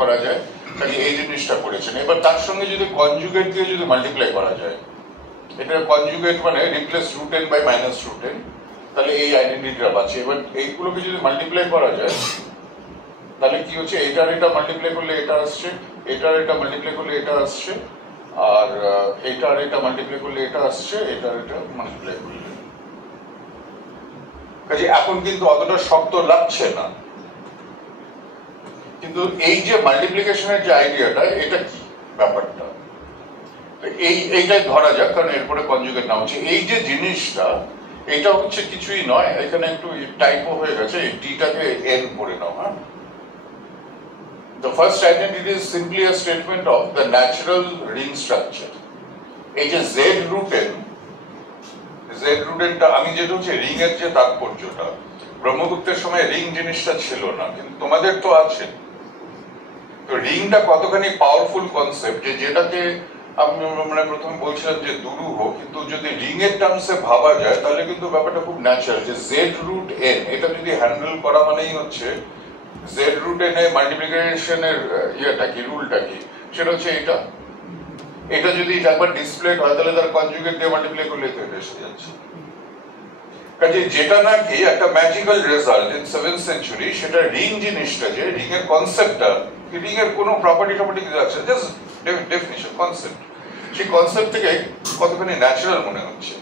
করা যায়, তাহলে এই জিনিসটা করেছেন। এবার তার সঙ্গে যদি কনজুগেট দিয়ে যদি মাল্টিপ্লাই করা যায়, এটা কনজুগেট মানে replace root N by minus root N, তাহলে এই আইডেন্টিটিটা পাচ্ছি। এবার এইগুলোকে যদি মাল্টিপ্লাই করা যায় তাহলে কি হচ্ছে, এটার এটা মাল্টিপ্লাই করলে এটা আসছে, এটার এটা মাল্টিপ্লাই করলে এটা আসছে, আর এটার এটা মাল্টিপ্লাই করলে এটা আসছে, এটার এটা মাল্টিপ্লাই করলে। কাজে এখন কিন্তু অতটা শক্ত লাগছে না, কিন্তু এই যে মাল্টিপ্লিকেশনের যে আইডিয়াটা, এটা কি ব্যাপারটা, এইটাই ধরা যাক, কারণ এরপরে কনজুগেট নাম হচ্ছে এই যে জিনিসটা, এটা হচ্ছে কিছুই নয়, এখানে একটু টাইপও হয়ে গেছে, টিটাকে এন করে নাও। হ্যাঁ, the first identity is simply a statement of the natural ring structure. এই যে z root n টা আমি যেটা হচ্ছে রিং এর যে তাৎপর্যটা, ব্রহ্মগুপ্তের সময় রিং জিনিসটা ছিল না, কিন্তু তোমাদের তো আছে। তো রিংটা কতখানি পাওয়ারফুল কনসেপ্ট, যেটাকে আমি মানে প্রথমে বলছিলাম যে দুরূহ, কিন্তু যদি রিং এর টার্মসে ভাবা যায় তাহলে কিন্তু ব্যাপারটা খুব ন্যাচারাল। যে জেড রুট এন, এটা যদি হ্যান্ডেল করা মানেই হচ্ছে জেড রুট এন এর মাল্টিপ্লিকেশনের ইয়েটা কি, রুলটা কি, সেটা হচ্ছে এটা। এটা যদি একবার ডিসপ্লে হয় তাহলে তার কনজুগেট দিয়ে মাল্টিপ্লাই করলে তো এটা এসে যাচ্ছে। কাজে যেটা নাকি একটা magical result in 7th century, সেটা রিং জিনিসটা, যে রিং এর কনসেপ্টটা, রিং এর কোনো প্রপার্টি কিছু আছে, জাস্ট ডেফিনিশন কনসেপ্ট, সেই কনসেপ্ট থেকে কতখানি ন্যাচারাল মনে হচ্ছে।